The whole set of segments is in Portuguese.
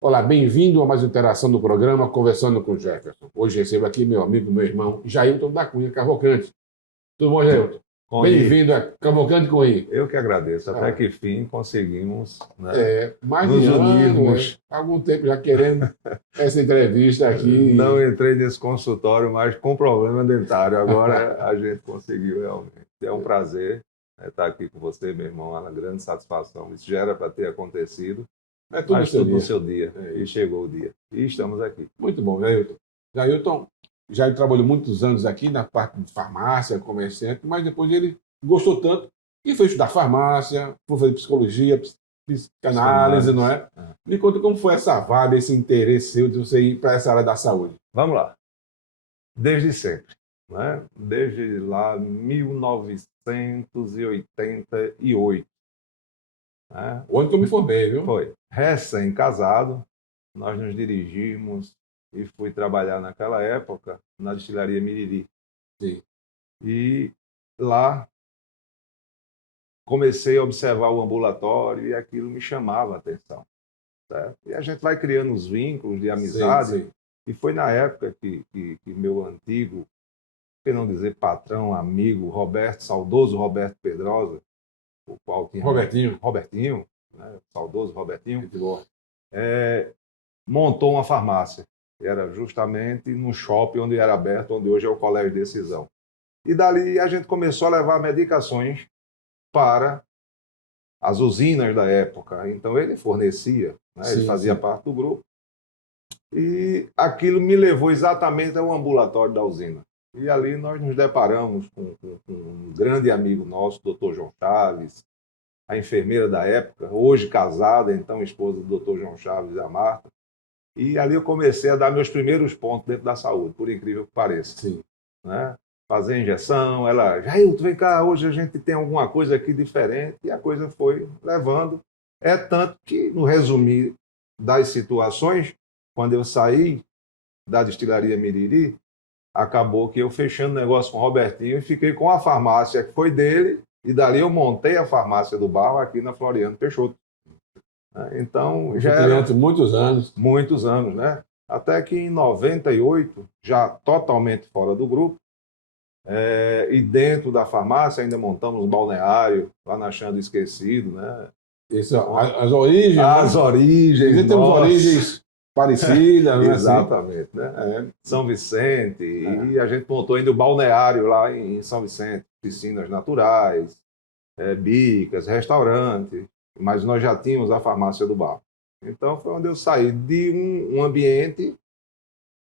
Olá, bem-vindo a mais uma interação do programa Conversando com Jefferson. Hoje recebo aqui meu amigo, meu irmão, Jailton da Cunha Cavalcante. Tudo bom, Jailton? Conhi, Bem-vindo a Cavalcante Cunha. eu que agradeço. Até Ah, que fim conseguimos, né, mais de nos ano, unirmos. há algum tempo já querendo essa entrevista Não aqui. entrei nesse consultório, mas com problema dentário. Agora a gente conseguiu realmente. É um prazer, né, estar aqui com você, meu irmão. É uma grande satisfação. Isso já era para ter acontecido, É tudo no mas seu tudo no dia. seu dia. É E isso. chegou o dia. E estamos aqui. Muito bom, Jailton. Jailton já trabalhou muitos anos aqui na parte de farmácia, comerciante, mas depois ele gostou tanto e foi estudar farmácia, foi fazer psicologia, psicanálise, não Psicanálise. é? Me conta como foi essa vaga, esse interesse seu de você ir para essa área da saúde. Vamos lá. Desde sempre, né? Desde lá 1988, né? O ano que eu me formei, viu? Foi. Recém-casado, nós nos dirigimos e fui trabalhar naquela época na destilaria Miriri. Sim. E lá comecei a observar o ambulatório e aquilo me chamava a atenção. Certo? E a gente vai criando os vínculos de Sei, amizade. sei. E foi na época que meu antigo, por que não dizer patrão, amigo, Roberto, saudoso Roberto Pedrosa, o qual tinha Robertinho. Robertinho, né? Saudoso Robertinho, Muito bom. montou uma farmácia. Era justamente no shopping onde era aberto, onde hoje é o Colégio de Decisão. E dali a gente começou a levar medicações para as usinas da época. Então ele fornecia, né? Ele Sim, fazia sim. parte do grupo. E aquilo me levou exatamente ao ambulatório da usina. E ali nós nos deparamos com um grande amigo nosso, Dr. João Chaves, a enfermeira da época, hoje casada, então esposa do Dr. João Chaves e a Marta. E ali eu comecei a dar meus primeiros pontos dentro da saúde, por incrível que pareça. Sim. Né? Fazer injeção, ela, Jailton, vem cá, hoje a gente tem alguma coisa aqui diferente, e a coisa foi levando. É tanto que, no resumir das situações, quando eu saí da destilaria Miriri, acabou que eu fechando negócio com o Robertinho e fiquei com a farmácia que foi dele, e dali eu montei a farmácia do Barro aqui na Floriano Peixoto. Então, Eu já fui era cliente muitos anos. muitos anos, né? Até que em 98, já totalmente fora do grupo, e dentro da farmácia ainda montamos um balneário, lá na Chã do Esquecido, né? Esse, ó, as origens, As né? origens, Dizem que temos nossa, origens parecidas, não é assim? exatamente, né? É, São Vicente, é. e a gente montou ainda o balneário lá em São Vicente, piscinas naturais, bicas, restaurante, mas nós já tínhamos a farmácia do bar. Então foi onde eu saí de um ambiente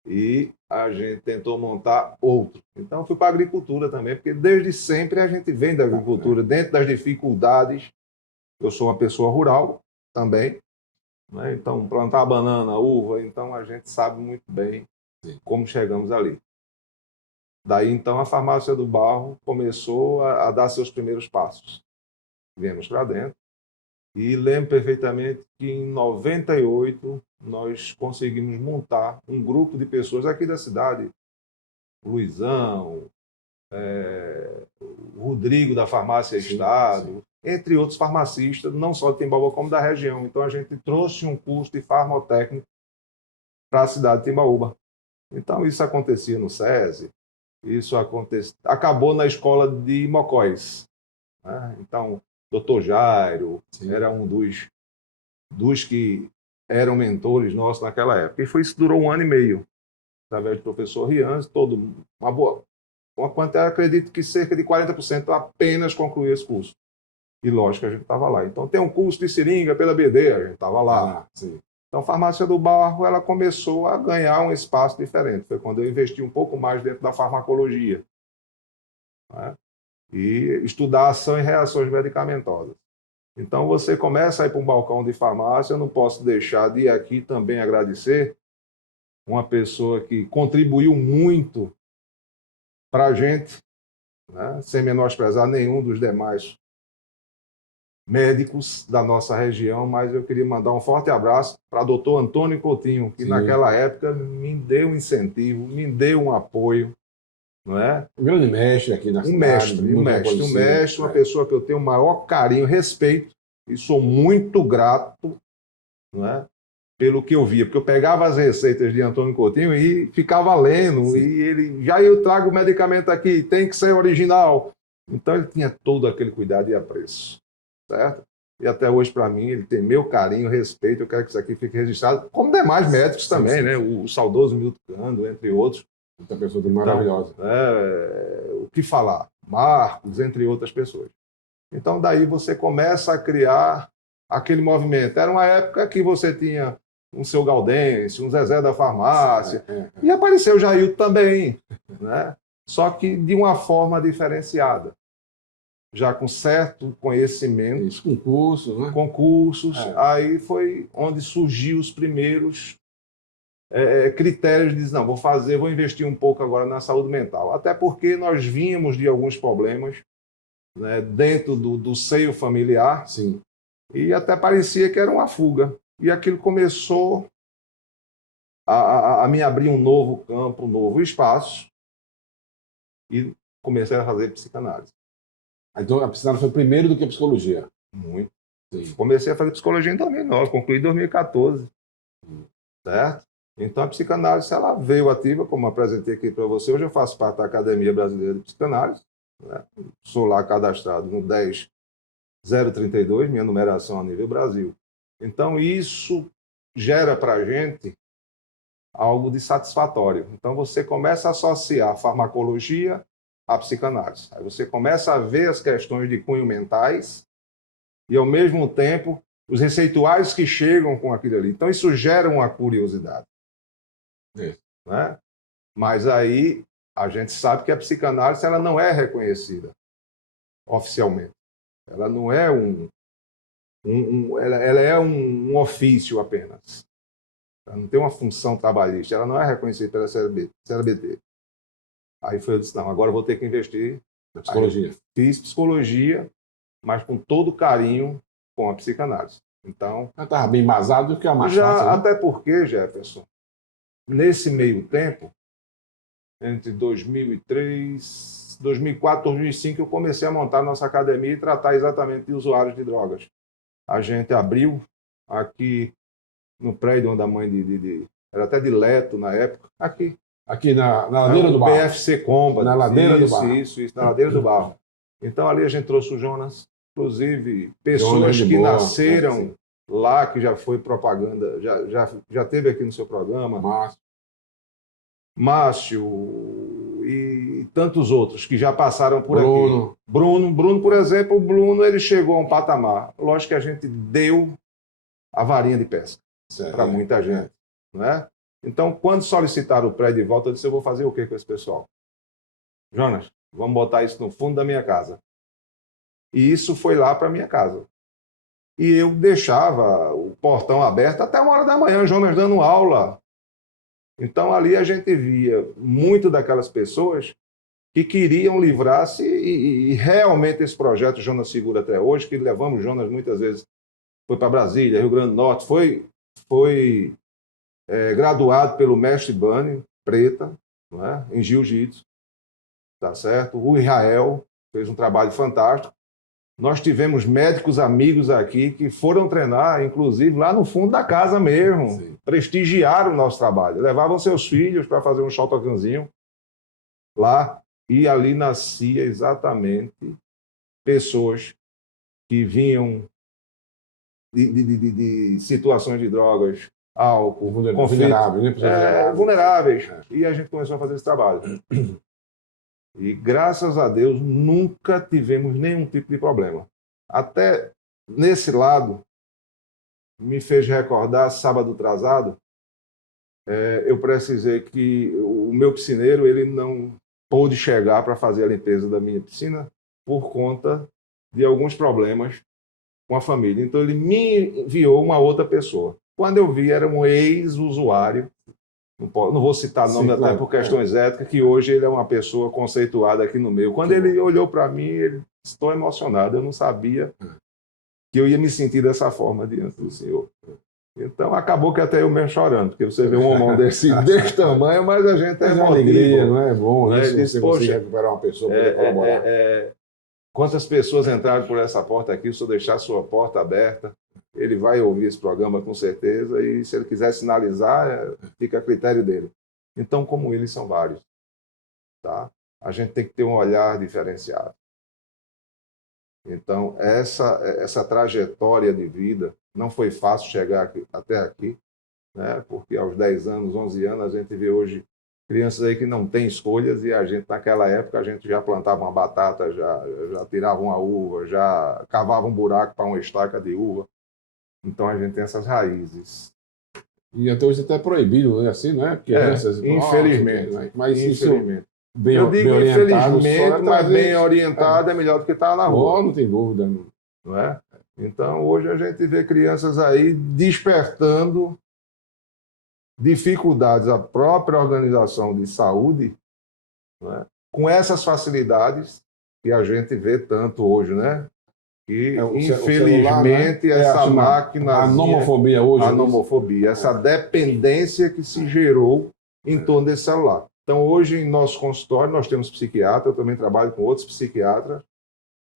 e a gente tentou montar outro. Então fui para a agricultura também, porque desde sempre a gente vem da agricultura, dentro das dificuldades. Eu sou uma pessoa rural também, né? Então plantar banana, uva, então a gente sabe muito bem como chegamos ali. Daí então a farmácia do Barro começou a dar seus primeiros passos. Viemos para dentro. E lembro perfeitamente que em 98 nós conseguimos montar um grupo de pessoas aqui da cidade, o Luizão, o Rodrigo da Farmácia Sim, Estado, sim. entre outros farmacistas, não só de Timbaúba como da região. Então a gente trouxe um curso de farmotécnico para a cidade de Timbaúba. Então isso acontecia no SESI, isso acabou na escola de Mocóis. Né? Então, Dr. Jairo Sim. era um dos que eram mentores nossos naquela época. E foi isso durou 1 ano e meio, através do professor Rianz, uma quantidade, acredito que cerca de 40% apenas concluiu esse curso. E lógico que a gente estava lá. Então tem um curso de seringa pela BD, a gente estava lá. Ah, sim. Então a farmácia do Barro ela começou a ganhar um espaço diferente. Foi quando eu investi um pouco mais dentro da farmacologia, né? E estudar ação e reações medicamentosas. Então você começa a ir para um balcão de farmácia, eu não posso deixar de ir aqui também agradecer uma pessoa que contribuiu muito para a gente, né? Sem menosprezar nenhum dos demais médicos da nossa região, mas eu queria mandar um forte abraço para o doutor Antônio Coutinho, que Sim. naquela época me deu um incentivo, me deu um apoio, não é? Um grande mestre aqui na cidade, muito Um reconhecido. mestre, uma pessoa que eu tenho o maior carinho, respeito, e sou muito grato, não é? pelo que eu via, porque eu pegava as receitas de Antônio Coutinho e ficava lendo, Sim. e ele, já eu trago o medicamento aqui, tem que ser original. Então ele tinha todo aquele cuidado e apreço, certo? E até hoje, para mim, ele tem meu carinho, respeito, eu quero que isso aqui fique registrado, como demais médicos também, sim, né? O saudoso Milton Cando, entre outros. Muita pessoa maravilhosa. O que falar? Marcos, entre outras pessoas. Então, daí você começa a criar aquele movimento. Era uma época que você tinha um Seu Gaudêncio, um Zezé da Farmácia, e apareceu o Jailton também, né? Só que de uma forma diferenciada, já com certo conhecimento. Isso, concursos, né? Concursos, aí foi onde surgiu os primeiros critérios de dizer, não, vou investir um pouco agora na saúde mental. Até porque nós vínhamos de alguns problemas, né, dentro do seio familiar. Sim. E até parecia que era uma fuga. E aquilo começou a me abrir um novo campo, um novo espaço, e comecei a fazer psicanálise. Então a psicanálise foi primeiro do que a psicologia. Muito. Sim. Comecei a fazer psicologia em 2009, concluí em 2014. Certo? Então a psicanálise ela veio ativa, como apresentei aqui para você. Hoje eu faço parte da Academia Brasileira de Psicanálise. Né? Sou lá cadastrado no 10032, minha numeração a nível Brasil. Então isso gera para a gente algo de satisfatório. Então você começa a associar a farmacologia à psicanálise. Aí você começa a ver as questões de cunho mentais e, ao mesmo tempo, os receituários que chegam com aquilo ali. Então isso gera uma curiosidade. Né? Mas aí a gente sabe que a psicanálise ela não é reconhecida oficialmente. Ela não é ela é um ofício apenas. Ela não tem uma função trabalhista. Ela não é reconhecida pela CLBT. Aí eu disse, não, agora eu vou ter que investir na psicologia. Fiz psicologia, mas com todo carinho com a psicanálise. Então, estava bem embasado, que é mais já fácil, né? até porque, Jefferson, nesse meio tempo, entre 2003, 2004, 2005, eu comecei a montar a nossa academia e tratar exatamente de usuários de drogas. A gente abriu aqui no prédio onde a mãe era até de Leto na época, aqui na ladeira do Barro. BFC Combat. Na ladeira do Barro. Isso, na ladeira do Barro. Então ali a gente trouxe o Jonas, inclusive pessoas que nasceram lá, que já foi propaganda, já teve aqui no seu programa. Márcio e tantos outros que já passaram por aqui. Bruno, por exemplo, ele chegou a um patamar. Lógico que a gente deu a varinha de pesca para muita gente. Né? Então, quando solicitaram o prédio de volta, eu disse, eu vou fazer o que com esse pessoal? Jonas, vamos botar isso no fundo da minha casa. E isso foi lá para a minha casa. E eu deixava o portão aberto até 1h da manhã, Jonas dando aula. Então, ali a gente via muito daquelas pessoas que queriam livrar-se e realmente esse projeto Jonas segura até hoje, que levamos Jonas muitas vezes, foi para Brasília, Rio Grande do Norte, foi graduado pelo mestre Bani, Preta, não é? Em jiu-jitsu, tá certo? O Israel fez um trabalho fantástico. Nós tivemos médicos amigos aqui que foram treinar, inclusive, lá no fundo da casa mesmo. Sim. Prestigiaram o nosso trabalho. Levavam seus filhos para fazer um shotokanzinho lá. E ali nascia exatamente pessoas que vinham de situações de drogas, álcool, vulneráveis. E a gente começou a fazer esse trabalho. E, graças a Deus, nunca tivemos nenhum tipo de problema. Até nesse lado, me fez recordar, sábado atrasado, eu precisei que o meu piscineiro ele não pôde chegar para fazer a limpeza da minha piscina por conta de alguns problemas com a família. Então, ele me enviou uma outra pessoa. Quando eu vi, era um ex-usuário, não vou citar nome até por questões éticas, que hoje ele é uma pessoa conceituada aqui no meio. Quando ele olhou para mim, ele estou emocionado. Eu não sabia que eu ia me sentir dessa forma diante do Senhor. Então, acabou que até eu mesmo chorando, porque você vê um homem desse tamanho, mas a gente é alegria, não é bom, né? Se você conseguir recuperar uma pessoa para colaborar. Quantas pessoas entraram por essa porta aqui, se eu deixar a sua porta aberta, ele vai ouvir esse programa com certeza e se ele quiser sinalizar, fica a critério dele. Então, como eles são vários, tá? A gente tem que ter um olhar diferenciado. Então, essa trajetória de vida não foi fácil chegar até aqui, né? Porque aos 10 anos, 11 anos, a gente vê hoje crianças aí que não têm escolhas e a gente, naquela época, a gente já plantava uma batata, já tirava uma uva, já cavava um buraco para uma estaca de uva. Então, a gente tem essas raízes. E até hoje até é proibido, né? Assim, não é? Crianças, infelizmente. Mas infelizmente. Bem, eu digo bem orientado, infelizmente, mas bem orientado é melhor do que estar na rua. Não tem dúvida. Não é? Então, hoje a gente vê crianças aí despertando dificuldades à própria organização de saúde, não é? Com essas facilidades que a gente vê tanto hoje, né? Que, infelizmente, celular, né? Essa máquina... A nomofobia hoje. A nomofobia, essa dependência que se gerou em torno desse celular. Então, hoje, em nosso consultório, nós temos psiquiatra, eu também trabalho com outros psiquiatras,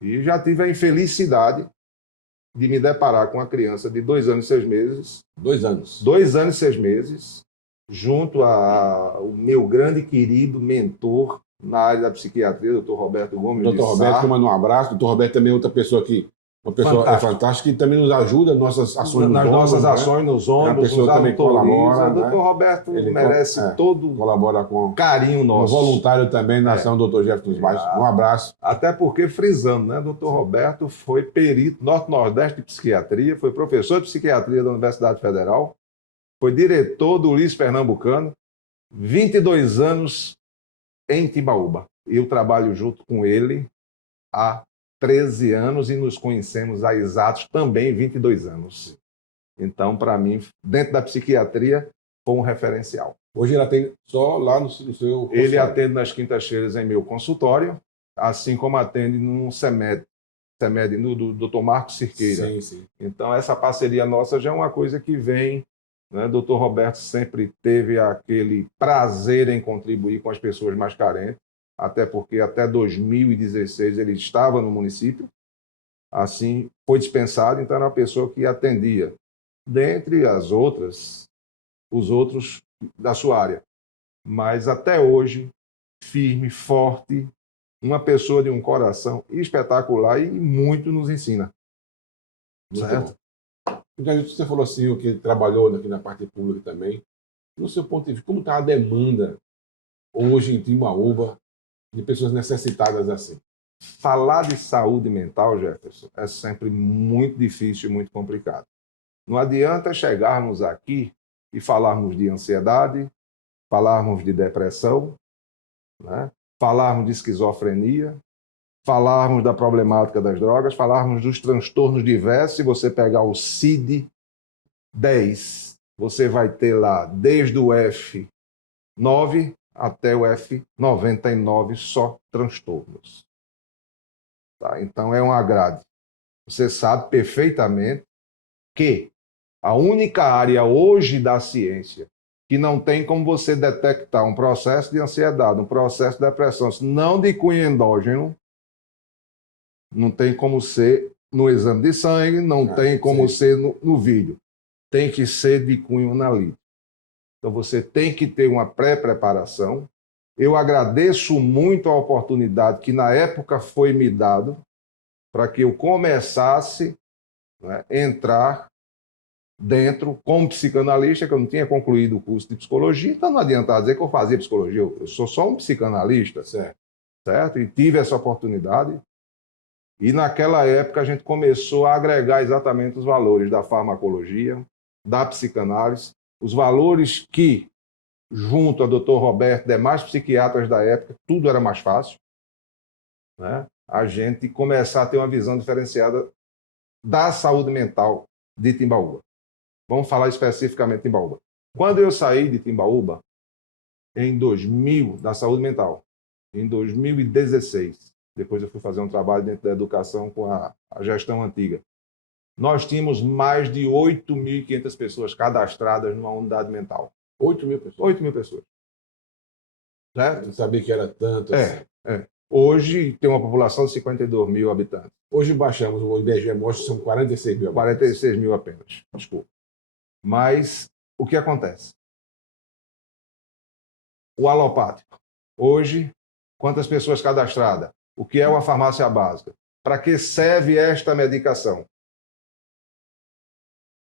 e já tive a infelicidade de me deparar com uma criança de 2 anos e 6 meses. 2 anos. 2 anos e 6 meses, junto ao meu grande querido mentor na área da psiquiatria, Dr. Roberto Gomes. Dr. Roberto, que manda um abraço. Dr. Roberto também é outra pessoa que... Uma pessoa fantástica que também nos ajuda nas nossas ações nos ombros. Nas nossas ações nos ombros, nos também colabora. O Dr. Roberto ele merece todo colabora com carinho nosso. Um voluntário também na ação do Dr. Jefferson dos Baixos. Um abraço. Até porque, frisando, né? Dr. Roberto foi perito Norte-Nordeste de Psiquiatria, foi professor de Psiquiatria da Universidade Federal, foi diretor do Ulisses Pernambucano, 22 anos em Timbaúba. Eu trabalho junto com ele há 13 anos e nos conhecemos há exatos também 22 anos. Então, para mim, dentro da psiquiatria, foi um referencial. Hoje ele atende só lá no seu consultório? Ele atende nas quintas-feiras em meu consultório, assim como atende no CEMED, do Dr. Marcos Cirqueira. Sim, sim. Então, essa parceria nossa já é uma coisa que vem, né? Dr. Roberto sempre teve aquele prazer em contribuir com as pessoas mais carentes, até porque até 2016 ele estava no município, assim foi dispensado, então era uma pessoa que atendia, dentre as outras, os outros da sua área. Mas até hoje, firme, forte, uma pessoa de um coração espetacular e muito nos ensina. Muito certo? Você falou assim, o que trabalhou aqui na parte pública também. No seu ponto de vista, como está a demanda hoje em Timbaúba de pessoas necessitadas assim? Falar de saúde mental, Jefferson, é sempre muito difícil e muito complicado. Não adianta chegarmos aqui e falarmos de ansiedade, falarmos de depressão, né? Falarmos de esquizofrenia, falarmos da problemática das drogas, falarmos dos transtornos diversos. Se você pegar o CID-10, você vai ter lá desde o F9 até o F99 só transtornos. Tá? Então é uma grade. Você sabe perfeitamente que a única área hoje da ciência que não tem como você detectar um processo de ansiedade, um processo de depressão, não de cunho endógeno, não tem como ser no exame de sangue, não tem como ser no vídeo. Tem que ser de cunho analítico. Então você tem que ter uma pré-preparação. Eu agradeço muito a oportunidade que na época foi me dado para que eu começasse, né, entrar dentro como psicanalista, que eu não tinha concluído o curso de psicologia, então não adianta dizer que eu fazia psicologia, eu sou só um psicanalista, certo? E tive essa oportunidade. E naquela época a gente começou a agregar exatamente os valores da farmacologia, da psicanálise, os valores que, junto a Dr. Roberto, demais psiquiatras da época, tudo era mais fácil, né? A gente começar a ter uma visão diferenciada da saúde mental de Timbaúba. Vamos falar especificamente de Timbaúba. Quando eu saí de Timbaúba, em 2000, da saúde mental, em 2016, depois eu fui fazer um trabalho dentro da educação com a gestão antiga, nós tínhamos mais de 8.500 pessoas cadastradas numa unidade mental. 8.000 pessoas? 8.000 pessoas. Certo? Não sabia que era tanto assim. Hoje tem uma população de 52 mil habitantes. Hoje baixamos, o IBGE mostra que são 46 mil. 46 mil apenas, desculpa. Mas o que acontece? O alopático. Hoje, quantas pessoas cadastradas? O que é uma farmácia básica? Para que serve esta medicação?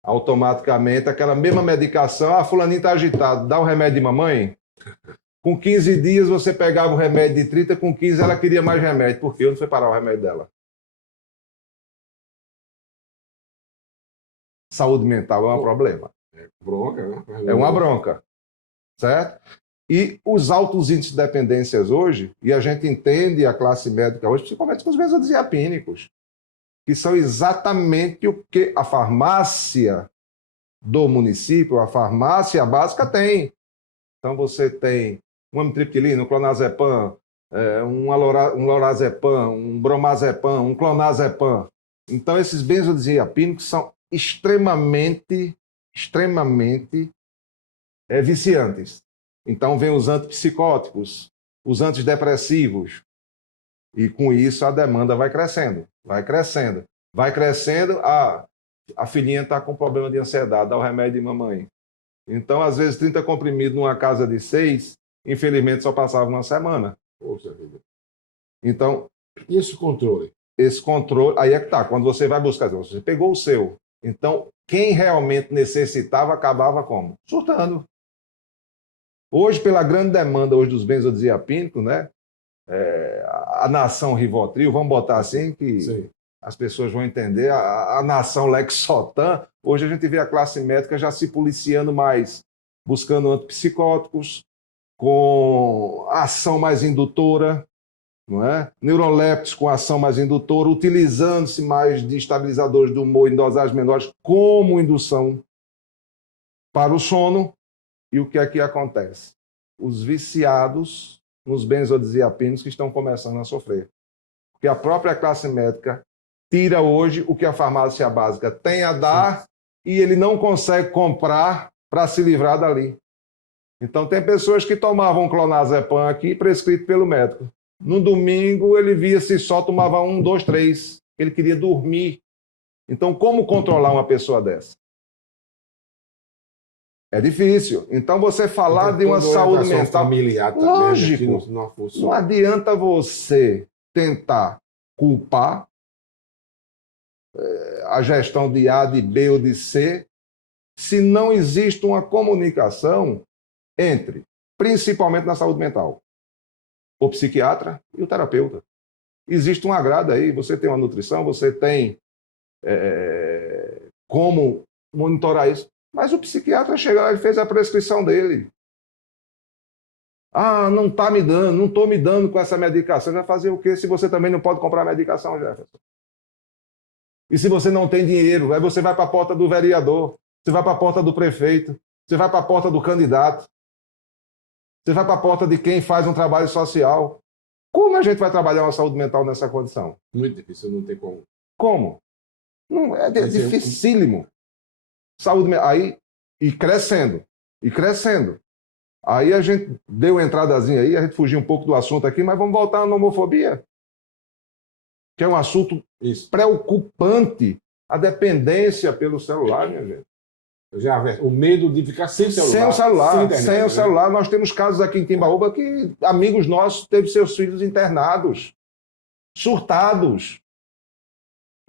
Automaticamente, aquela mesma medicação, fulaninho está agitado, dá o remédio de mamãe. Com 15 dias você pegava o remédio de 30, com 15 ela queria mais remédio. Por quê? Onde foi parar o remédio dela? Saúde mental é um problema. É bronca, né? É uma bronca. Certo? E os altos índices de dependências hoje, e a gente entende a classe médica hoje, principalmente com os benzodiazepínicos, que são exatamente o que a farmácia do município, a farmácia básica tem. Então você tem um amitriptilina, um clonazepam, um lorazepam, um bromazepam, um clonazepam. Então esses benzodiazepínicos são extremamente viciantes. Então vem os antipsicóticos, os antidepressivos, e com isso a demanda vai crescendo, vai crescendo, vai crescendo. A filhinha está com problema de ansiedade, dá o remédio de mamãe. Então, às vezes, 30 comprimidos numa casa de 6, infelizmente só passava uma semana. Poxa vida. Então, e esse controle? Esse controle, aí é que está, quando você vai buscar, você pegou o seu. Então, quem realmente necessitava acabava como? Surtando. Hoje, pela grande demanda hoje dos benzodiazepínicos, né? A nação Rivotril, vamos botar assim, que sim, as pessoas vão entender, a nação Lexotan, hoje a gente vê a classe médica já se policiando mais, buscando antipsicóticos, com ação mais indutora, não é? Neurolépticos com ação mais indutora, utilizando-se mais de estabilizadores do humor em dosagens menores como indução para o sono. E o que é que acontece? Os viciados nos benzodiazepínicos que estão começando a sofrer. Porque a própria classe médica tira hoje o que a farmácia básica tem a dar, sim, e ele não consegue comprar para se livrar dali. Então tem pessoas que tomavam clonazepam aqui, prescrito pelo médico. No domingo ele via se só tomava 1, 2, 3. Ele queria dormir. Então como controlar uma pessoa dessa? É difícil. Então, você falar de uma saúde mental familiar também, lógico, não adianta você tentar culpar a gestão de A, de B ou de C, se não existe uma comunicação entre, principalmente na saúde mental, o psiquiatra e o terapeuta. Existe um agrado aí, você tem uma nutrição, você tem como monitorar isso. Mas o psiquiatra chega lá e fez a prescrição dele. Não está me dando, não estou me dando com essa medicação. Vai fazer o quê se você também não pode comprar a medicação, Jefferson? E se você não tem dinheiro, aí você vai para a porta do vereador, você vai para a porta do prefeito, você vai para a porta do candidato, você vai para a porta de quem faz um trabalho social. Como a gente vai trabalhar uma saúde mental nessa condição? Muito difícil, não tem como. Como? Não, é dificílimo. Saúde aí, e crescendo. Aí a gente deu uma entradazinha aí, a gente fugiu um pouco do assunto aqui, mas vamos voltar à homofobia, que é um assunto preocupante, a dependência pelo celular, minha gente. O medo de ficar sem celular. Sem o celular, sem o celular. Nós temos casos aqui em Timbaúba que amigos nossos teve seus filhos internados, surtados.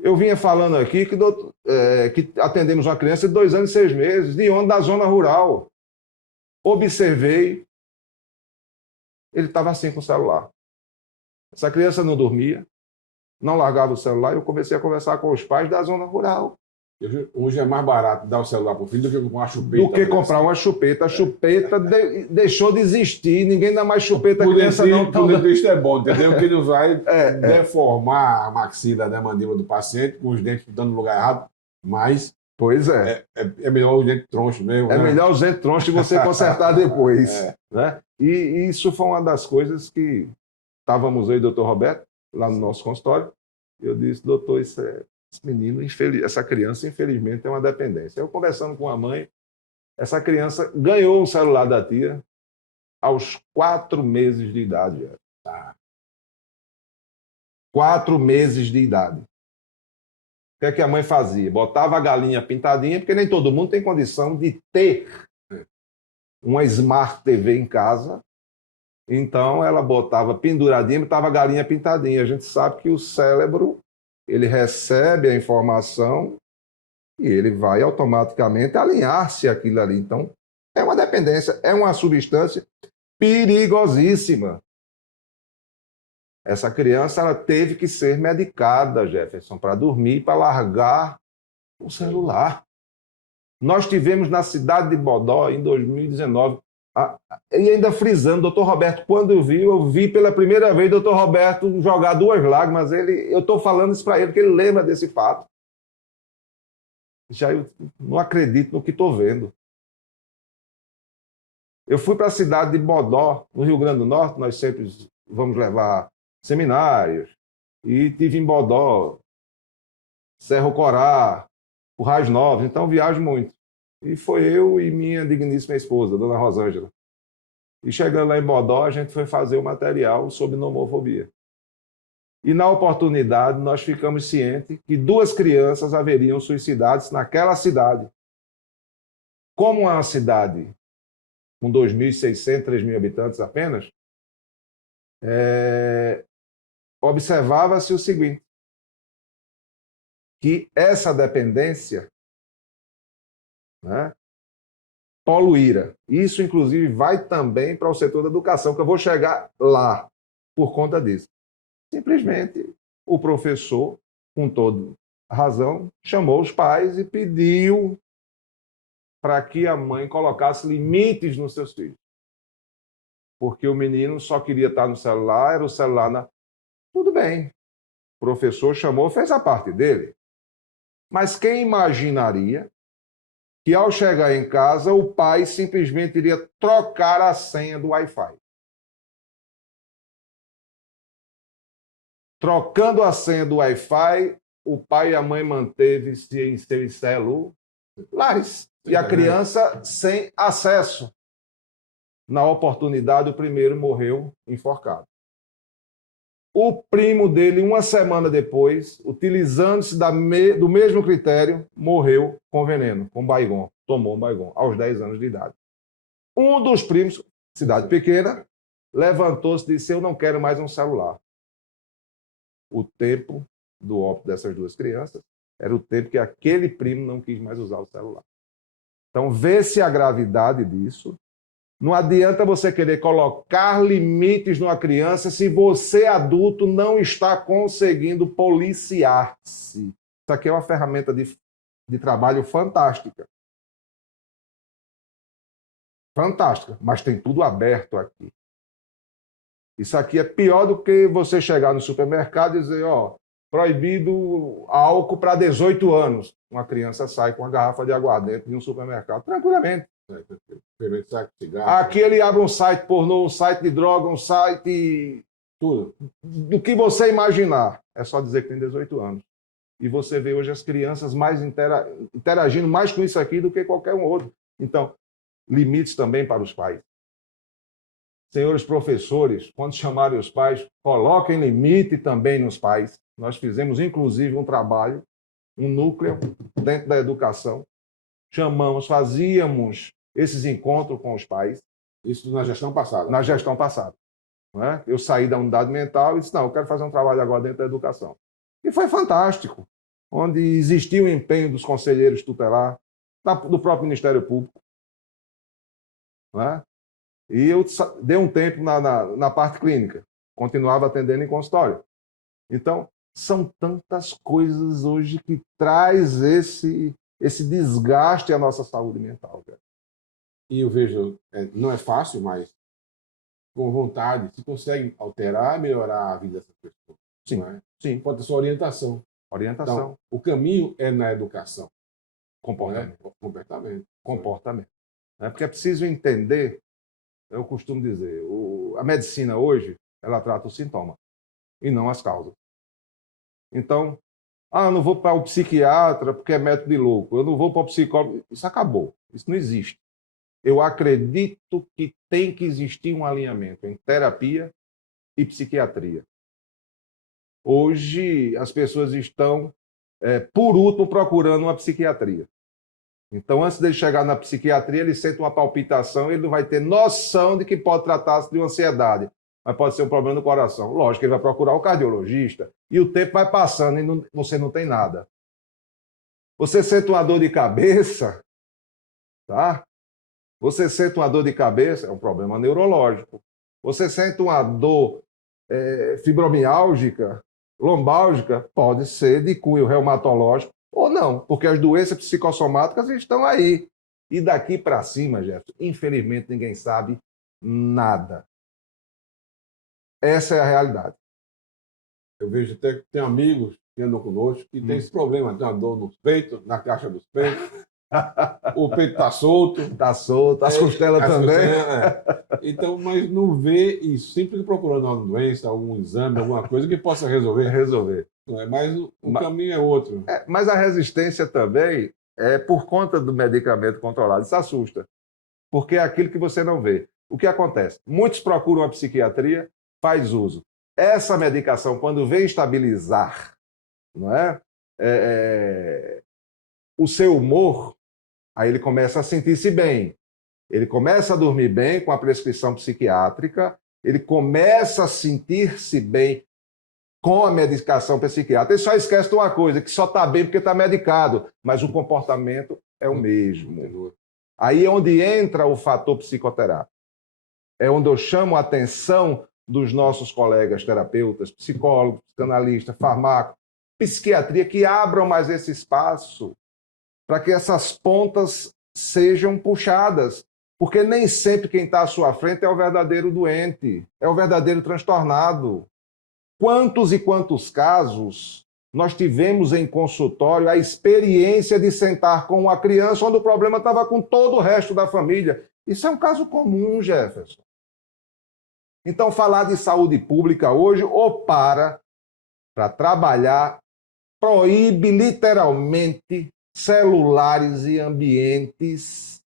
Eu vinha falando aqui que atendemos uma criança de 2 anos e 6 meses, de onde? Da zona rural. Observei, ele estava assim com o celular. Essa criança não dormia, não largava o celular, e eu comecei a conversar com os pais da zona rural. Hoje é mais barato dar o celular para o filho do que comprar uma chupeta. Do que comprar uma chupeta. A chupeta deixou de existir, ninguém dá mais chupeta, a criança não... Tudo isso é bom, entendeu? Que não vai deformar a maxila da mandíbula do paciente, com os dentes dando no lugar errado, mas... Pois é. É melhor o dente troncho mesmo. É, né? Melhor o dente troncho e você consertar depois. Né? E isso foi uma das coisas que estávamos aí, doutor Roberto, lá no nosso consultório, e eu disse, doutor, esse menino, essa criança, infelizmente, tem uma dependência. Eu conversando com a mãe, essa criança ganhou um celular da tia aos 4 meses de idade. 4 meses de idade. O que é que a mãe fazia? Botava a galinha pintadinha, porque nem todo mundo tem condição de ter uma Smart TV em casa. Então, ela botava penduradinha, botava a galinha pintadinha. A gente sabe que o cérebro, ele recebe a informação e ele vai automaticamente alinhar-se àquilo ali. Então, é uma dependência, é uma substância perigosíssima. Essa criança ela teve que ser medicada, Jefferson, para dormir, para largar o celular. Nós tivemos na cidade de Bodó, em 2019, e ainda frisando, doutor Roberto, quando eu vi pela primeira vez o doutor Roberto jogar 2 lágrimas. Eu estou falando isso para ele, que ele lembra desse fato. Já eu não acredito no que estou vendo. Eu fui para a cidade de Bodó, no Rio Grande do Norte, nós sempre vamos levar seminários, e tive em Bodó, Cerro Corá, Currais Novos, então viajo muito. E foi eu e minha digníssima esposa, dona Rosângela. E chegando lá em Bodó, a gente foi fazer o material sobre nomofobia. E na oportunidade, nós ficamos cientes que 2 crianças haveriam suicidado naquela cidade. Como é uma cidade com 2.600, 3.000 habitantes apenas, observava-se o seguinte, que essa dependência, né, poluíra. Isso, inclusive, vai também para o setor da educação, que eu vou chegar lá por conta disso. Simplesmente, o professor, com toda razão, chamou os pais e pediu para que a mãe colocasse limites nos seus filhos. Porque o menino só queria estar no celular, era o celular na... Tudo bem. O professor chamou, fez a parte dele. Mas quem imaginaria que ao chegar em casa o pai simplesmente iria trocar a senha do Wi-Fi? Trocando a senha do Wi-Fi, o pai e a mãe manteve-se em seus celulares. E a criança sem acesso. Na oportunidade, o primeiro morreu enforcado. O primo dele, uma semana depois, utilizando-se do mesmo critério, morreu com veneno, com Baygon. Tomou um Baygon, aos 10 anos de idade. Um dos primos, cidade pequena, levantou-se e disse: eu não quero mais um celular. O tempo do óbito dessas 2 crianças era o tempo que aquele primo não quis mais usar o celular. Então, vê-se a gravidade disso. Não adianta você querer colocar limites numa criança se você, adulto, não está conseguindo policiar-se. Isso aqui é uma ferramenta de trabalho fantástica. Fantástica, mas tem tudo aberto aqui. Isso aqui é pior do que você chegar no supermercado e dizer, proibido álcool para 18 anos. Uma criança sai com uma garrafa de aguardente de um supermercado, tranquilamente. Aqui ele abre um site pornô, um site de droga, um site... tudo. Do que você imaginar. É só dizer que tem 18 anos. E você vê hoje as crianças mais interagindo mais com isso aqui do que qualquer um outro. Então, limites também para os pais. Senhores professores, quando chamarem os pais, coloquem limite também nos pais. Nós fizemos, inclusive, um trabalho, um núcleo dentro da educação. Fazíamos esses encontros com os pais. Isso na gestão passada? Na gestão passada. Não é? Eu saí da unidade mental e disse, não, eu quero fazer um trabalho agora dentro da educação. E foi fantástico, onde existia o empenho dos conselheiros tutelar, do próprio Ministério Público. Não é? E eu dei um tempo na parte clínica, continuava atendendo em consultório. Então, são tantas coisas hoje que traz esse desgaste à nossa saúde mental. Cara. E eu vejo, não é fácil, mas com vontade, se consegue alterar, melhorar a vida dessas pessoas. Sim, não é? Sim. Pode ter sua orientação. Orientação. Então, o caminho é na educação. Comportamento. Comportamento. Porque é preciso entender, eu costumo dizer, a medicina hoje, ela trata o sintoma e não as causas. Então, eu não vou para o psiquiatra porque é método de louco, eu não vou para o psicólogo. Isso acabou, isso não existe. Eu acredito que tem que existir um alinhamento em terapia e psiquiatria. Hoje as pessoas estão, por último, procurando uma psiquiatria. Então, antes de chegar na psiquiatria, ele sente uma palpitação, ele não vai ter noção de que pode tratar-se de uma ansiedade, mas pode ser um problema no coração. Lógico, ele vai procurar o cardiologista e o tempo vai passando e você não tem nada. Você sente uma dor de cabeça, tá? Você sente uma dor de cabeça, é um problema neurológico. Você sente uma dor fibromialgica, lombálgica, pode ser de cunho reumatológico ou não, porque as doenças psicossomáticas estão aí. E daqui para cima, Jefferson, infelizmente ninguém sabe nada. Essa é a realidade. Eu vejo até que tem amigos que andam conosco que tem esse problema, tem uma dor no peito, na caixa dos peitos, o peito está solto. Está solto, as costelas também. Então, mas não vê e sempre procurando uma doença, algum exame, alguma coisa que possa resolver. Não é? Mas o caminho é outro. Mas a resistência também é por conta do medicamento controlado. Isso assusta. Porque é aquilo que você não vê. O que acontece? Muitos procuram a psiquiatria, faz uso. Essa medicação, quando vem estabilizar, não é? O seu humor, aí ele começa a sentir-se bem. Ele começa a dormir bem com a prescrição psiquiátrica, ele começa a sentir-se bem com a medicação psiquiátrica. Ele só esquece de uma coisa, que só está bem porque está medicado, mas o comportamento é o mesmo. Aí é onde entra o fator psicoterápico. É onde eu chamo a atenção dos nossos colegas terapeutas, psicólogos, psicanalistas, farmacos, psiquiatria, que abram mais esse espaço para que essas pontas sejam puxadas. Porque nem sempre quem está à sua frente é o verdadeiro doente, é o verdadeiro transtornado. Quantos e quantos casos nós tivemos em consultório a experiência de sentar com uma criança onde o problema estava com todo o resto da família? Isso é um caso comum, Jefferson. Então, falar de saúde pública hoje, ou para trabalhar, proíbe literalmente celulares e ambientes,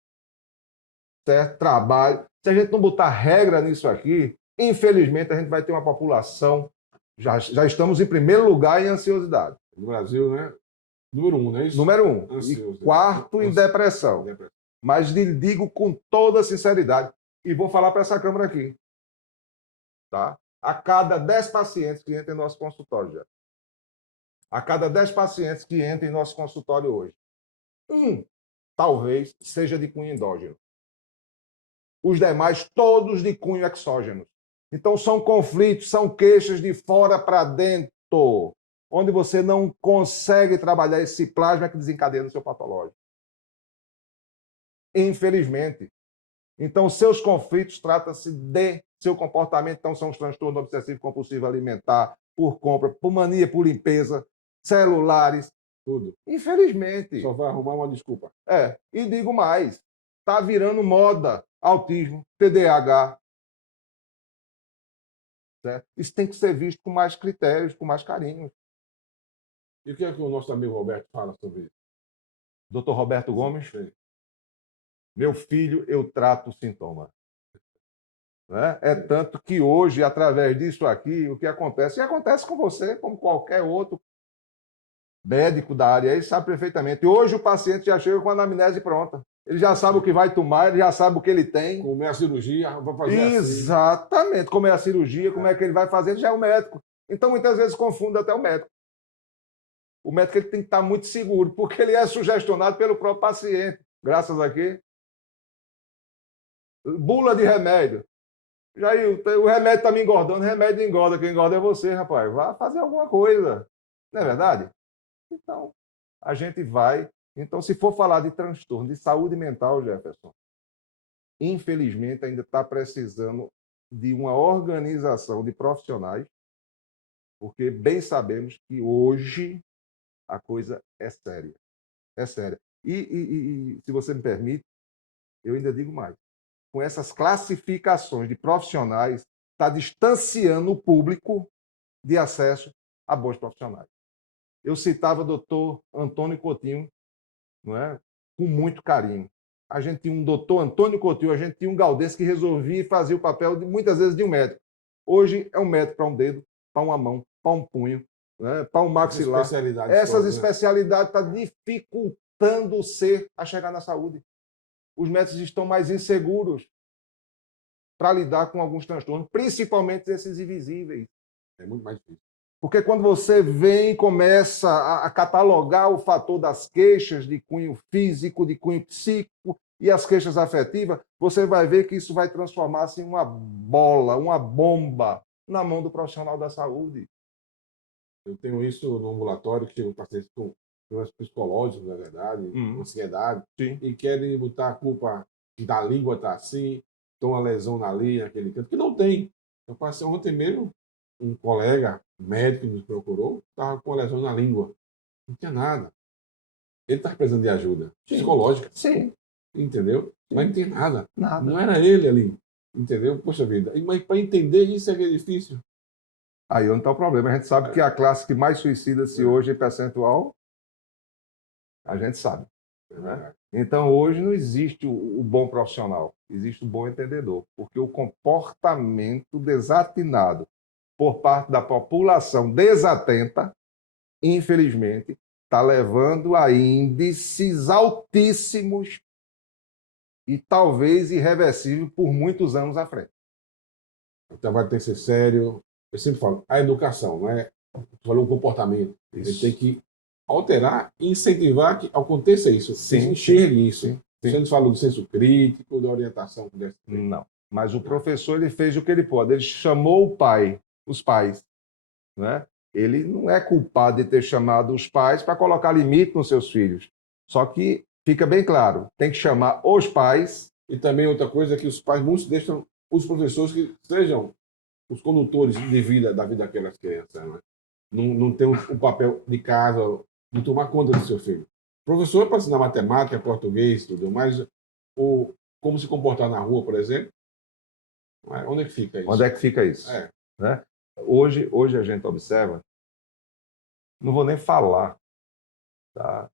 certo? Trabalho. Se a gente não botar regra nisso aqui, infelizmente a gente vai ter uma população, já estamos em primeiro lugar em ansiosidade. No Brasil, né? Número 1, não é isso? Número 1. Ansioso. E quarto em depressão. Mas lhe digo com toda sinceridade, e vou falar para essa câmara aqui, tá? A cada 10 pacientes que entram em nosso consultório, já. A cada 10 pacientes que entram em nosso consultório hoje, talvez seja de cunho endógeno. Os demais, todos de cunho exógeno. Então, são conflitos, são queixas de fora para dentro, onde você não consegue trabalhar esse plasma que desencadeia no seu patológico. Infelizmente. Então, seus conflitos tratam-se de seu comportamento, então são os transtornos obsessivo compulsivo alimentar, por compra, por mania, por limpeza, celulares, tudo. Infelizmente. Só vai arrumar uma desculpa. E digo mais, está virando moda autismo, TDAH. Certo? Isso tem que ser visto com mais critérios, com mais carinho. E o que é que o nosso amigo Roberto fala sobre isso? Dr. Roberto Gomes? Sim. Meu filho, eu trato o sintoma. Né? É tanto que hoje, através disso aqui, o que acontece? E acontece com você, como qualquer outro médico da área, ele sabe perfeitamente. Hoje o paciente já chega com a anamnese pronta. Ele já sabe o que vai tomar, ele já sabe o que ele tem. Como é a cirurgia, vai fazer Exatamente. Como é a cirurgia, como é que ele vai fazer, ele já é o médico. Então, muitas vezes, confunde até o médico. O médico ele tem que estar muito seguro, porque ele é sugestionado pelo próprio paciente. Graças a quê? Bula de remédio. Jair, o remédio está me engordando, o remédio engorda. Quem engorda é você, rapaz. Vá fazer alguma coisa. Não é verdade? Então, a gente vai... Então, se for falar de transtorno de saúde mental, Jefferson, infelizmente ainda está precisando de uma organização de profissionais, porque bem sabemos que hoje a coisa é séria. É séria. E se você me permite, eu ainda digo mais. Com essas classificações de profissionais, está distanciando o público de acesso a bons profissionais. Eu citava o doutor Antônio Coutinho, não é? Com muito carinho. A gente tinha um doutor Antônio Coutinho, a gente tinha um Gaudense que resolvia e fazia o papel, muitas vezes, de um médico. Hoje é um médico para um dedo, para uma mão, para um punho, né, pau maxilar. Especialidades Essas todas, né? especialidades estão dificultando o ser a chegar na saúde. Os médicos estão mais inseguros para lidar com alguns transtornos, principalmente esses invisíveis. É muito mais difícil. Porque quando você vem e começa a catalogar o fator das queixas de cunho físico, de cunho psíquico e as queixas afetivas, você vai ver que isso vai transformar-se em uma bola, uma bomba na mão do profissional da saúde. Eu tenho isso no ambulatório, que chegam pacientes com problemas psicológicos, na verdade, ansiedade, Sim. e querem botar a culpa da língua tá assim, tem uma lesão na linha, aquele canto, que não tem. Eu passei ontem mesmo, um colega médico que nos procurou, estava com uma lesão na língua. Não tinha nada. Ele estava precisando de ajuda psicológica, Sim. entendeu? Mas não tem nada. Nada. Não era ele ali, entendeu? Poxa vida. Mas para entender isso é que é difícil. Aí onde está o problema. A gente sabe que a classe que mais suicida-se hoje em percentual, a gente sabe. Né? Então, hoje não existe o bom profissional, existe o bom entendedor, porque o comportamento desatinado por parte da população desatenta, infelizmente, está levando a índices altíssimos e talvez irreversível por muitos anos à frente. O trabalho tem que ser sério. Eu sempre falo, a educação, não é? Você falou o comportamento. Ele tem que alterar e incentivar que aconteça isso. Sim, que enxergue isso. sim. Você não fala do senso crítico, da orientação que deve ter. Não. Mas o professor ele fez o que ele pode. Ele chamou o pai, os pais. Né? Ele não é culpado de ter chamado os pais para colocar limite nos seus filhos. Só que fica bem claro, tem que chamar os pais. E também outra coisa é que os pais muitos deixam os professores que sejam os condutores de vida, da vida daquelas crianças. Né? Não tem o papel de casa de tomar conta do seu filho. O professor é para ensinar matemática, português, tudo, mas como se comportar na rua, por exemplo, onde é que fica isso? Onde é que fica isso? É. Né? Hoje a gente observa, não vou nem falar tá,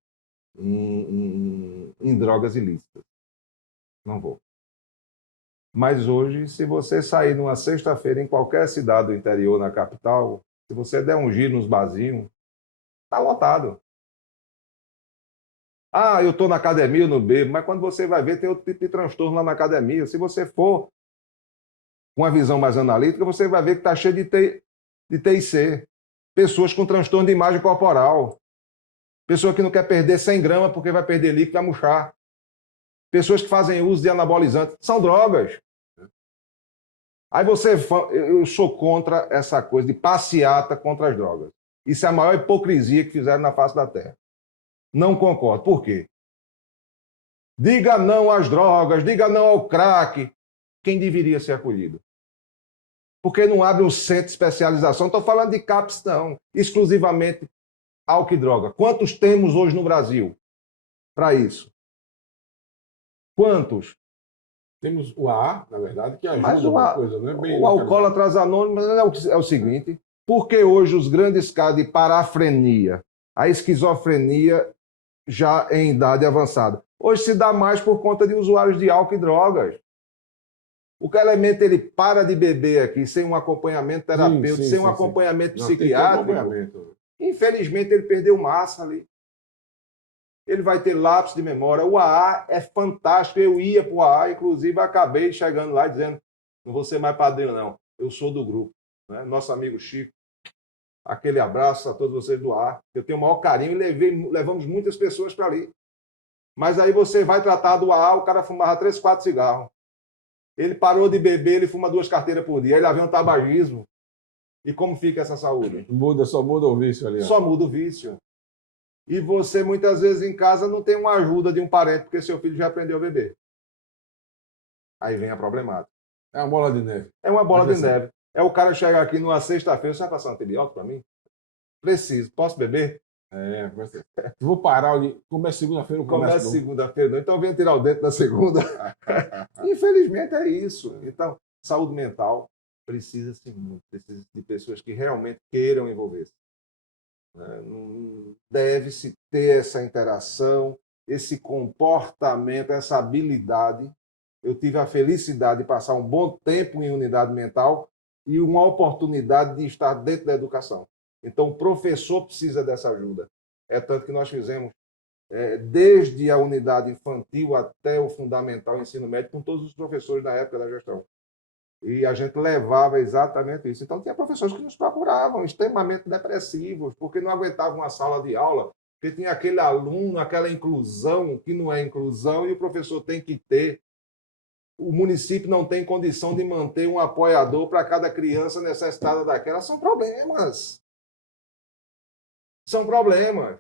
em drogas ilícitas. Não vou. Mas hoje, se você sair numa sexta-feira em qualquer cidade do interior, na capital, se você der um giro nos barzinhos, está lotado. Ah, eu estou na academia, eu não bebo, mas quando você vai ver, tem outro tipo de transtorno lá na academia. Se você for com uma visão mais analítica, você vai ver que está cheio de TIC. Pessoas com transtorno de imagem corporal. Pessoa que não quer perder 100 gramas porque vai perder líquido, vai murchar. Pessoas que fazem uso de anabolizantes. São drogas. Aí eu sou contra essa coisa de passeata contra as drogas. Isso é a maior hipocrisia que fizeram na face da Terra. Não concordo. Por quê? Diga não às drogas, diga não ao crack. Quem deveria ser acolhido? Porque não abre um centro de especialização. Não estou falando de CAPS, não. Exclusivamente álcool e droga. Quantos temos hoje no Brasil para isso? Quantos? Temos o AA, na verdade, que ajuda Mas alguma coisa. Não é bem o Alcoólatras Anônimos é o seguinte, porque hoje os grandes casos de parafrenia, a esquizofrenia já em idade avançada, hoje se dá mais por conta de usuários de álcool e drogas. O elemento ele para de beber aqui sem um acompanhamento terapêutico, sem um acompanhamento psiquiátrico. Infelizmente ele perdeu massa ali. Ele vai ter lapso de memória. O AA é fantástico. Eu ia para o AA, inclusive acabei chegando lá dizendo, não vou ser mais padrinho não, eu sou do grupo. Né? Nosso amigo Chico, aquele abraço a todos vocês do AA. Eu tenho o maior carinho e levamos muitas pessoas para ali. Mas aí você vai tratar do AA, o cara fumava 3, 4 cigarros. Ele parou de beber, ele fuma 2 carteiras por dia. Aí lá vem um tabagismo. E como fica essa saúde? Só muda o vício ali. Só muda o vício. E você, muitas vezes, em casa, não tem uma ajuda de um parente, porque seu filho já aprendeu a beber. Aí vem a problemática. É uma bola de neve. É uma bola de neve. É o cara chegar aqui numa sexta-feira, você vai passar um antibiótico para mim? Preciso. Posso beber? Vai ser. Vou parar. Começa segunda-feira. Começa segunda-feira, não. Então vem tirar o dente na segunda. Infelizmente é isso. Então, saúde mental precisa-se muito. Precisa de pessoas que realmente queiram envolver-se. Deve-se ter essa interação, esse comportamento, essa habilidade. Eu tive a felicidade de passar um bom tempo em unidade mental e uma oportunidade de estar dentro da educação. Então, o professor precisa dessa ajuda. É tanto que nós fizemos, desde a unidade infantil até o fundamental, ensino médio, com todos os professores na época da gestão. E a gente levava exatamente isso. Então, tinha professores que nos procuravam, extremamente depressivos, porque não aguentavam uma sala de aula, porque tinha aquele aluno, aquela inclusão, que não é inclusão, e o professor tem que ter. O município não tem condição de manter um apoiador para cada criança necessitada daquela. São problemas. São problemas.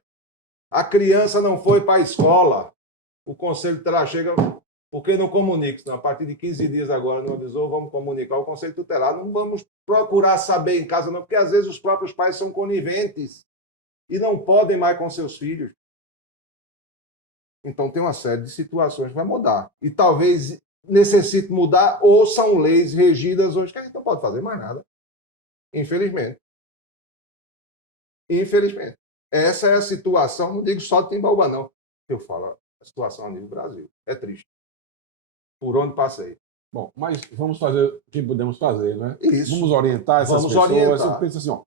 A criança não foi para a escola. O conselho tutelar chega, porque não comunica. Então, a partir de 15 dias agora não avisou, vamos comunicar o conselho tutelar. Não vamos procurar saber em casa, não, porque às vezes os próprios pais são coniventes e não podem mais com seus filhos. Então tem uma série de situações que vai mudar. E talvez necessite mudar, ou são leis regidas hoje que a gente não pode fazer mais nada. Infelizmente. Infelizmente. Essa é a situação, não digo só de Timbaúba, não. Eu falo, a situação a nível Brasil. É triste. Por onde passei. Bom, mas vamos fazer o que podemos fazer, né? Isso. Vamos orientar essas Vamos pessoas. orientar. Eu penso assim, ó,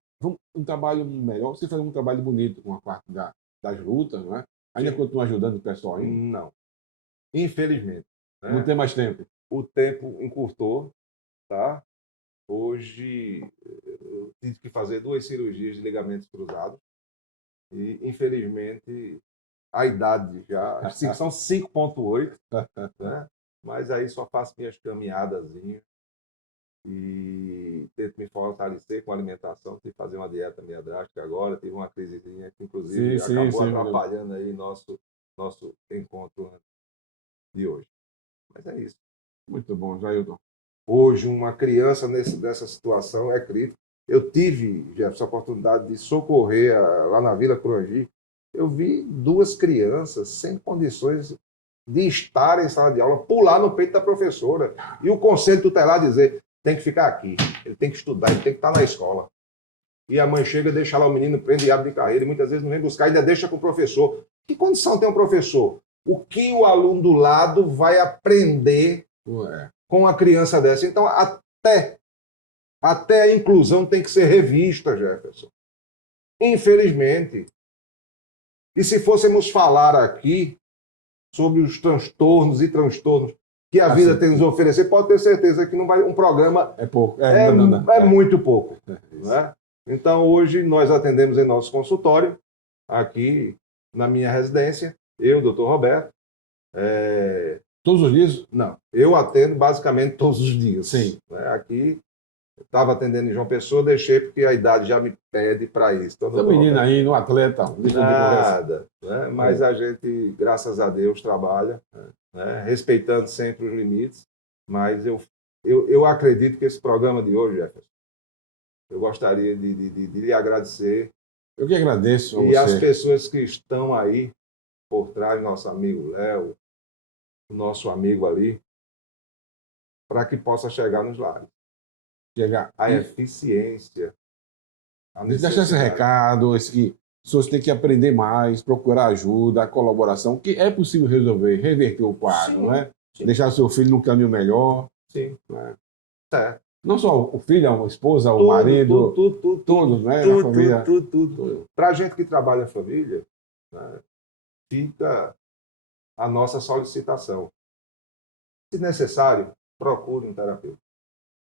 um trabalho melhor, você faz um trabalho bonito com a parte das lutas, não é? Ainda continua ajudando o pessoal ainda? Não. Infelizmente. Né? Não tem mais tempo. O tempo encurtou, tá? Hoje eu tive que fazer 2 cirurgias de ligamentos cruzados e, infelizmente, a idade já são 5,8, né? Mas aí só faço minhas caminhadazinhas e tento me fortalecer com a alimentação. Tive que fazer uma dieta meio drástica agora, tive uma crisezinha que, inclusive, acabou atrapalhando aí nosso encontro de hoje. Mas é isso. Muito bom, Jailton. Hoje, uma criança nessa situação é crítica. Eu tive, Jefferson, a oportunidade de socorrer lá na Vila Curangi. Eu vi 2 crianças sem condições de estar em sala de aula, pular no peito da professora. E o conselho tutelar dizer, tem que ficar aqui, ele tem que estudar, ele tem que estar na escola. E a mãe chega, deixa lá o menino, prende e abre de carreira, e muitas vezes não vem buscar, ainda deixa com o professor. Que condição tem um professor? O que o aluno do lado vai aprender com a criança dessa? Então, até a inclusão tem que ser revista, Jefferson. Infelizmente. E se fôssemos falar aqui sobre os transtornos e transtornos que a vida tem nos oferecer, pode ter certeza que não vai um programa... É pouco. É muito pouco. Né? Então, hoje, nós atendemos em nosso consultório, aqui na minha residência, eu, doutor Roberto. Todos os dias? Não, eu atendo basicamente todos os dias. Sim. Aqui, estava atendendo em João Pessoa, deixei porque a idade já me pede para isso. Então, o menino aí, no atleta, nada. Né? Mas a gente, graças a Deus, trabalha, né? Respeitando sempre os limites. Mas eu acredito que esse programa de hoje, Jefferson, eu gostaria de lhe agradecer. Eu que agradeço a e você. as pessoas que estão aí por trás, nosso amigo Léo, o nosso amigo ali, para que possa chegar nos lares. A eficiência. Deixa esse recado, que as pessoas têm que aprender mais, procurar ajuda, colaboração, que é possível resolver, reverter o quadro, não é? Sim. Deixar o seu filho no caminho melhor. Sim. Né? É. Não só o filho, a esposa, o marido, todos, né? Na família. Tudo. Para a gente que trabalha a família, né, fica a nossa solicitação. Se necessário, procure um terapeuta.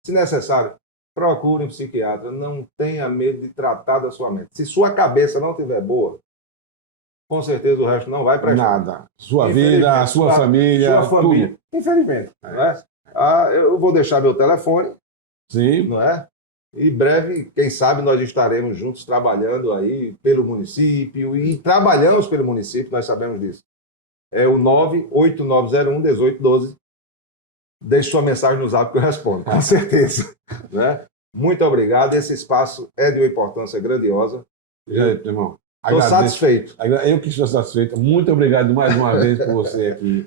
Se necessário, procure um psiquiatra. Não tenha medo de tratar da sua mente. Se sua cabeça não estiver boa, com certeza o resto não vai prestar. Nada. Sua vida, sua família. Sua família. Tudo. Infelizmente. Né? Eu vou deixar meu telefone. Sim. Não é? E breve, quem sabe, nós estaremos juntos trabalhando aí pelo município. E trabalhamos pelo município, nós sabemos disso. É o 98901-1812. Deixe sua mensagem no Zap que eu respondo, com certeza. Né? Muito obrigado. Esse espaço é de uma importância grandiosa. Irmão, estou satisfeito. Eu que estou satisfeito. Muito obrigado mais uma vez por você aqui,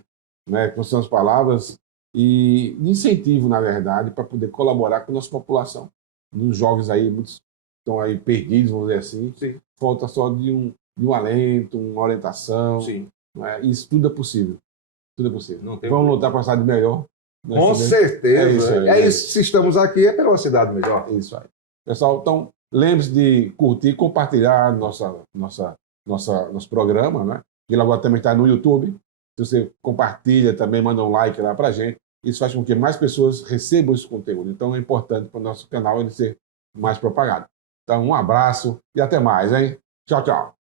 né, com suas palavras e incentivo, na verdade, para poder colaborar com a nossa população. Nos jovens aí, muitos estão aí perdidos, vamos dizer assim. Sim. Falta só de um alento, uma orientação. Sim. Né? Isso tudo é possível. Tudo é possível. Não tem Vamos lutar para uma cidade melhor. Com certeza. É isso. Se estamos aqui, é pela cidade melhor. Isso aí. Pessoal, então, Lembre-se de curtir e compartilhar nosso programa, né? Ele agora também está no YouTube. Se você compartilha também, manda um like lá para a gente. Isso faz com que mais pessoas recebam esse conteúdo. Então é importante para o nosso canal ele ser mais propagado. Então, um abraço e até mais, hein? Tchau, tchau.